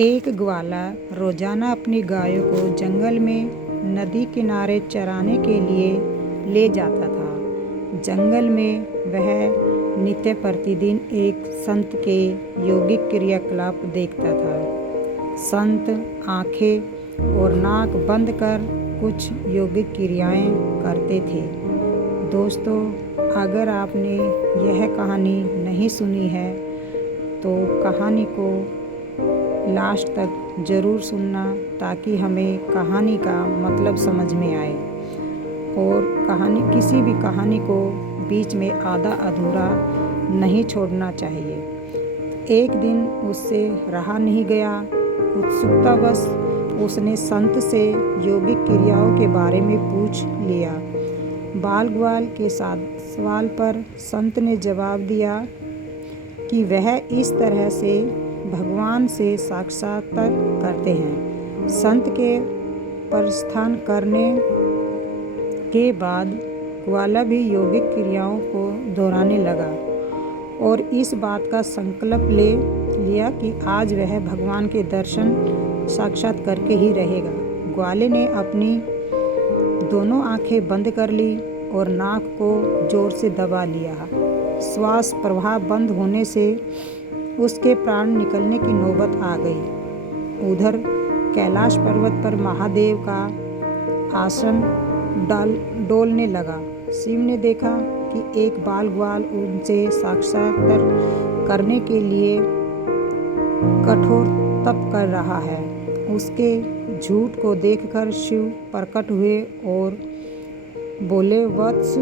एक ग्वाला रोजाना अपनी गायों को जंगल में नदी किनारे चराने के लिए ले जाता था। जंगल में वह नित्य प्रतिदिन एक संत के यौगिक क्रियाकलाप देखता था। संत आंखें और नाक बंद कर कुछ यौगिक क्रियाएं करते थे। दोस्तों, अगर आपने यह कहानी नहीं सुनी है तो कहानी को लास्ट तक ज़रूर सुनना, ताकि हमें कहानी का मतलब समझ में आए। और किसी भी कहानी को बीच में आधा अधूरा नहीं छोड़ना चाहिए। एक दिन उससे रहा नहीं गया। उत्सुकतावश उसने संत से यौगिक क्रियाओं के बारे में पूछ लिया। बाल ग्वाल के सवाल पर संत ने जवाब दिया कि वह इस तरह से भगवान से साक्षात्कार करते हैं। संत के प्रस्थान करने के बाद ग्वाला भी यौगिक क्रियाओं को दोहराने लगा और इस बात का संकल्प ले लिया कि आज वह भगवान के दर्शन साक्षात करके ही रहेगा। ग्वाले ने अपनी दोनों आंखें बंद कर ली और नाक को जोर से दबा लिया। श्वास प्रवाह बंद होने से उसके प्राण निकलने की नौबत आ गई। उधर कैलाश पर्वत पर महादेव का आसन डोलने लगा। शिव ने देखा कि एक बाल ग्वाल उनसे साक्षात्कार करने के लिए कठोर तप कर रहा है। उसके झूठ को देखकर शिव प्रकट हुए और बोले, वत्स,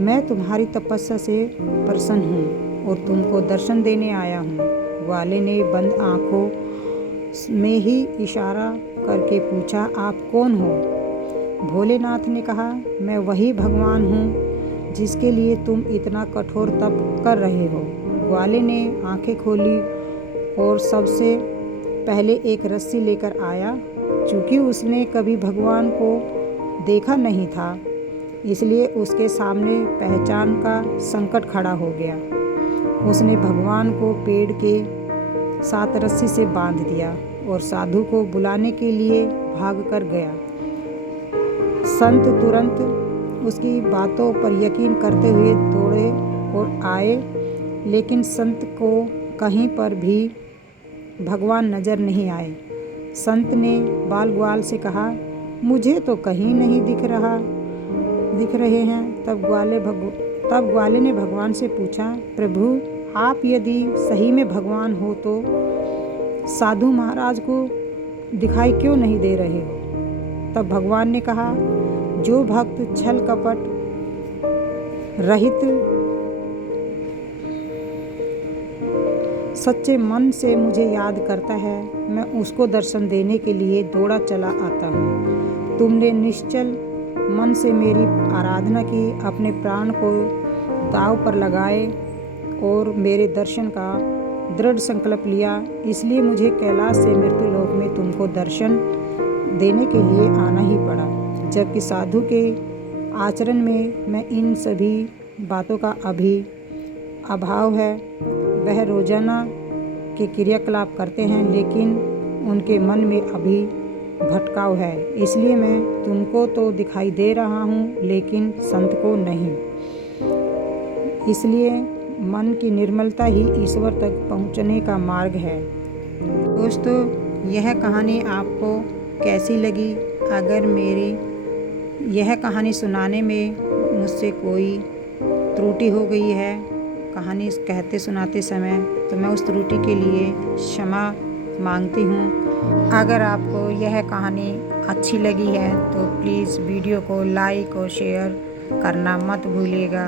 मैं तुम्हारी तपस्या से प्रसन्न हूँ और तुमको दर्शन देने आया हूँ। ग्वाले ने बंद आंखों में ही इशारा करके पूछा, आप कौन हो? भोलेनाथ ने कहा, मैं वही भगवान हूँ जिसके लिए तुम इतना कठोर तप कर रहे हो। ग्वाले ने आंखें खोली और सबसे पहले एक रस्सी लेकर आया। चूँकि उसने कभी भगवान को देखा नहीं था, इसलिए उसके सामने पहचान का संकट खड़ा हो गया। उसने भगवान को पेड़ के साथ रस्सी से बांध दिया और साधु को बुलाने के लिए भाग कर गया। संत तुरंत उसकी बातों पर यकीन करते हुए दौड़े और आए, लेकिन संत को कहीं पर भी भगवान नजर नहीं आए। संत ने बाल ग्वाल से कहा, मुझे तो कहीं नहीं दिख रहे हैं। तब ग्वाले ने भगवान से पूछा, प्रभु, आप यदि सही में भगवान हो तो साधु महाराज को दिखाई क्यों नहीं दे रहे हो? तब भगवान ने कहा, जो भक्त छल कपट रहित सच्चे मन से मुझे याद करता है, मैं उसको दर्शन देने के लिए दौड़ा चला आता हूँ। तुमने निश्चल मन से मेरी आराधना की, अपने प्राण को दांव पर लगाए और मेरे दर्शन का दृढ़ संकल्प लिया। इसलिए मुझे कैलाश से मृत्युलोक में तुमको दर्शन देने के लिए आना ही पड़ा। जबकि साधु के आचरण में मैं इन सभी बातों का अभाव है। वह रोजाना के क्रियाकलाप करते हैं, लेकिन उनके मन में अभी भटकाव है। इसलिए मैं तुमको तो दिखाई दे रहा हूँ, लेकिन संत को नहीं। इसलिए मन की निर्मलता ही ईश्वर तक पहुँचने का मार्ग है। दोस्तों, यह कहानी आपको कैसी लगी? अगर मेरी यह कहानी सुनाने में मुझसे कोई त्रुटि हो गई है कहानी कहते सुनाते समय, तो मैं उस त्रुटि के लिए क्षमा मांगती हूँ। अगर आपको यह कहानी अच्छी लगी है तो प्लीज़ वीडियो को लाइक और शेयर करना मत भूलिएगा।